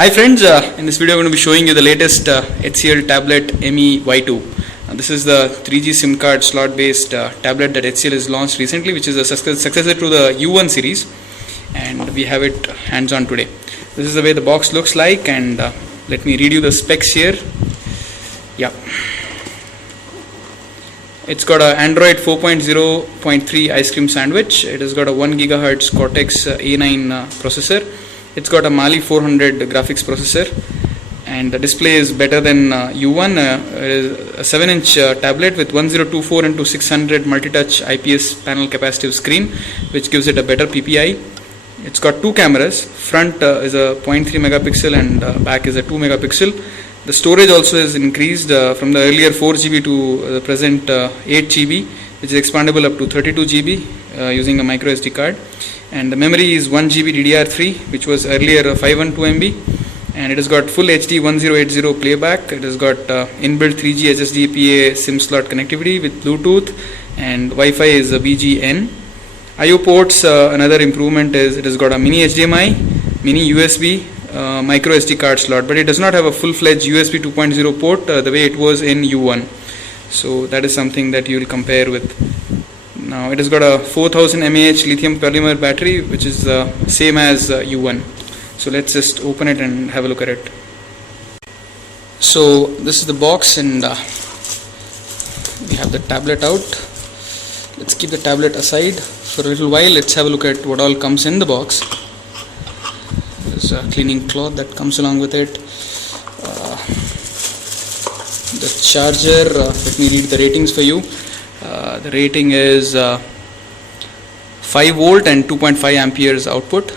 Hi friends, in this video I'm going to be showing you the latest HCL tablet ME Y2. This is the 3G SIM card slot based tablet that HCL has launched recently, which is a successor to the U1 series, and we have it hands on today. This is the way the box looks like, and let me read you the specs here. Yeah, it's got a Android 4.0.3 ice cream sandwich. It has got a 1 GHz Cortex A9 processor. It's got a Mali 400 graphics processor, and the display is better than U1. It is a 7-inch tablet with 1024 into 600 multi-touch IPS panel capacitive screen, which gives it a better PPI. It's got two cameras. Front is a 0.3 megapixel and back is a 2 megapixel. The storage also is increased from the earlier 4 GB to the present 8 GB, which is expandable up to 32 GB using a micro SD card. And the memory is 1 GB DDR3, which was earlier 512 MB, and it has got full HD 1080 playback. It has got inbuilt 3G SSDPA SIM slot connectivity with Bluetooth, and Wi-Fi is a BGN. I/O ports, another improvement is it has got a mini HDMI, mini USB, micro SD card slot, but it does not have a full-fledged USB 2.0 port the way it was in U1. So that is something that you will compare with. Now it has got a 4000 mAh lithium polymer battery, which is same as U1. So let's just open it and have a look at it. So this is the box, and we have the tablet out. Let's keep the tablet aside for a little while. Let's have a look at what all comes in the box. There's a cleaning cloth that comes along with it. The charger, let me read the ratings for you. The rating is 5 volt and 2.5 amperes output,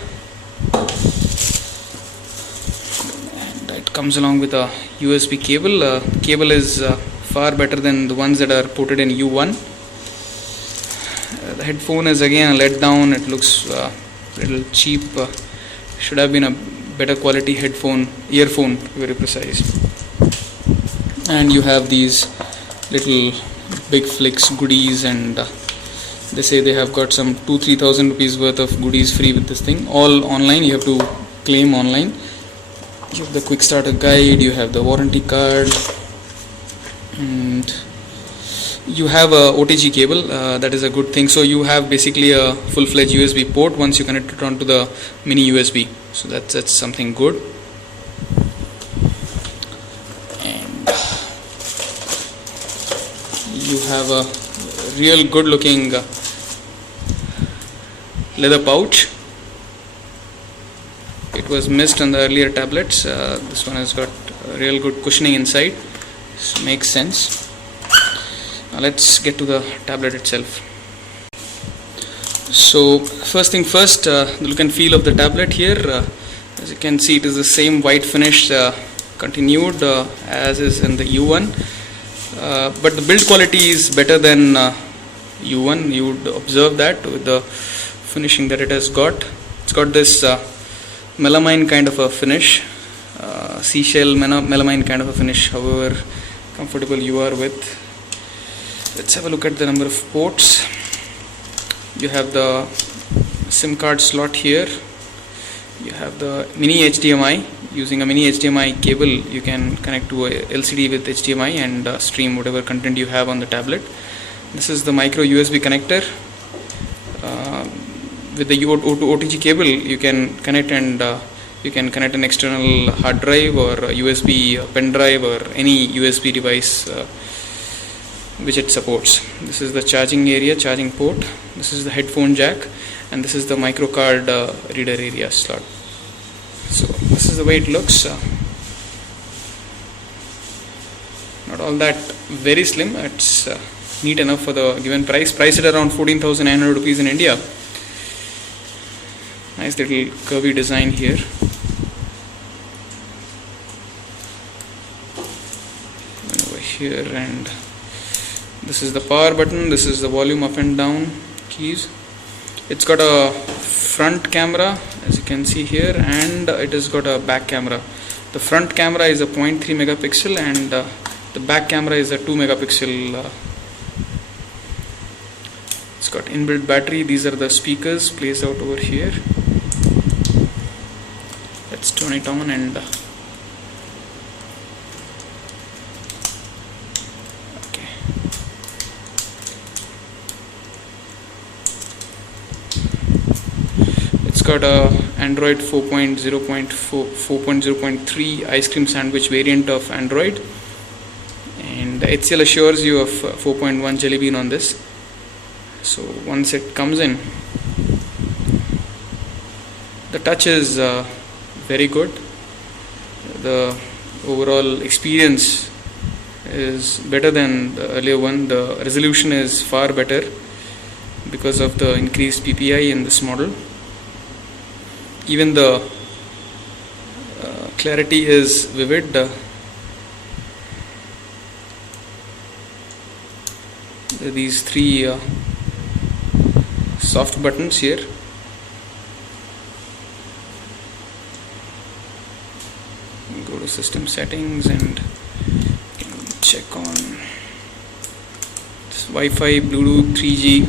and it comes along with a USB cable. Cable is far better than the ones that are ported in U1. The headphone is again a letdown. It looks a little cheap. Should have been a better quality earphone, very precise. And you have these little Big Flicks goodies, and they say they have got some 2,000-3,000 rupees worth of goodies free with this thing, all online. You have to claim online. You have the quick starter guide, you have the warranty card, and you have a OTG cable. That is a good thing. So you have basically a full-fledged USB port once you connect it onto the mini USB. So that's something good. You have a real good looking leather pouch. It was missed on the earlier tablets. This one has got real good cushioning inside. This makes sense. Now let's get to the tablet itself. So first thing first, the look and feel of the tablet here. As you can see, it is the same white finish continued as is in the U1. But the build quality is better than U1. You would observe that with the finishing that it has got. It's got this melamine kind of a finish, seashell melamine kind of a finish, however comfortable you are with. Let's have a look at the number of ports. You have the SIM card slot here. You have the mini HDMI. Using a mini HDMI cable, you can connect to a LCD with HDMI and stream whatever content you have on the tablet. This is the micro USB connector. With the OTG cable, you can connect an external hard drive or a USB pen drive or any USB device which it supports. This is the charging area, charging port. This is the headphone jack, and this is the micro card reader area slot. So this is the way it looks. Not all that very slim. It's neat enough for the given price. Priced at around 14,900 rupees in India. Nice little curvy design here. Over here, and this is the power button. This is the volume up and down keys. It's got a front camera, as you can see here, and it has got a back camera. The front camera is a 0.3 megapixel, and the back camera is a 2 megapixel. It's got inbuilt battery. These are the speakers placed out over here. Let's turn it on and okay. It's got a Android 4.0.3 ice cream sandwich variant of Android, and HCL assures you of 4.1 Jelly Bean on this. So once it comes in, the touch is very good. The overall experience is better than the earlier one. The resolution is far better because of the increased PPI in this model. Even the clarity is vivid. These three soft buttons here. Go to system settings and check on this Wi-Fi, Bluetooth, 3G.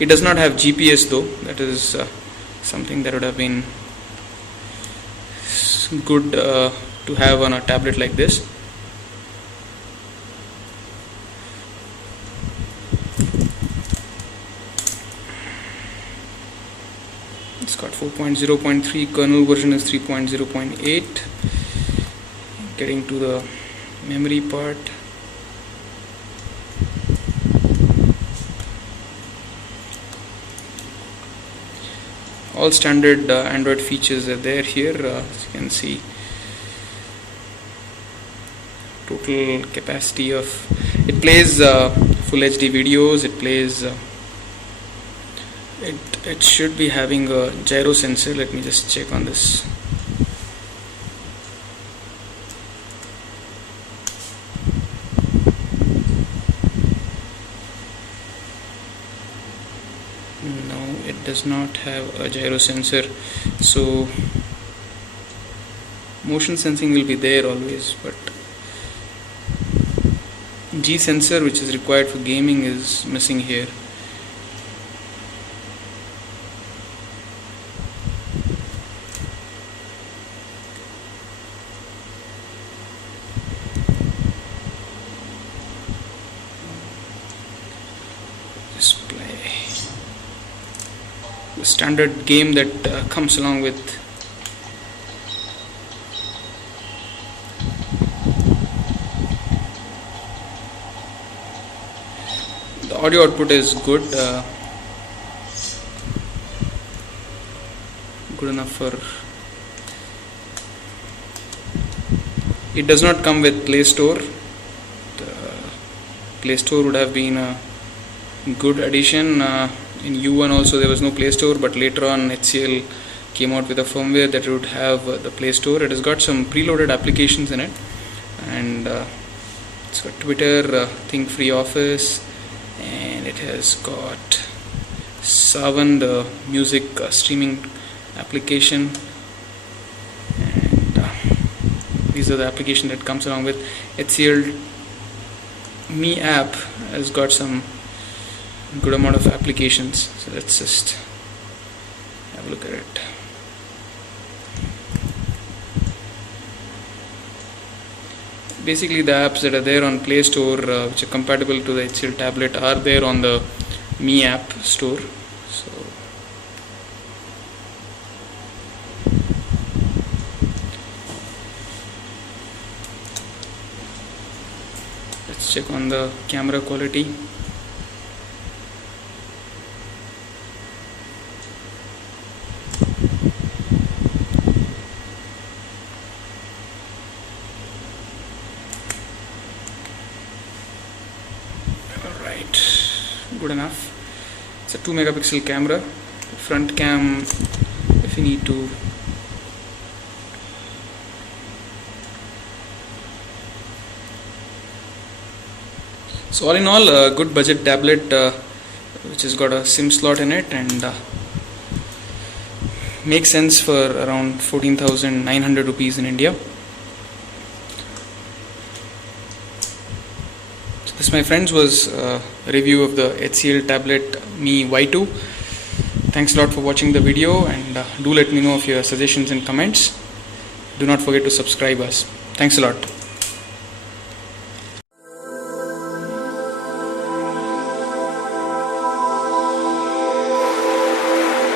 It does not have GPS though. That is something that would have been good to have on a tablet like this. It's got 4.0.3, kernel version is 3.0.8. Getting to the memory part. All standard Android features are there here. As you can see, total capacity of it plays full HD videos. It plays it should be having a gyro sensor. Let me just check on this. No, it does not have a gyro sensor, so motion sensing will be there always, but G sensor, which is required for gaming, is missing here. Display. The standard game that comes along with the audio output is good, good enough for. It does not come with Play Store. The Play Store would have been a good addition. In U1 also there was no Play Store, but later on HCL came out with a firmware that would have the Play Store. It has got some preloaded applications in it, and it's got Twitter, Think Free Office, and it has got Savan, the music streaming application, and these are the application that comes along with HCL. Me app has got some good amount of applications, so let's just have a look at it. Basically the apps that are there on Play Store, which are compatible to the HCL tablet, are there on the Me app store. So let's check on the camera quality. Good enough. It's a 2 megapixel camera. Front cam, if you need to, so all in all, a good budget tablet which has got a SIM slot in it, and makes sense for around 14,900 rupees in India. This, my friends, was a review of the HCL tablet Mi Y2. Thanks a lot for watching the video, and do let me know of your suggestions and comments. do not forget to subscribe us. Thanks a lot.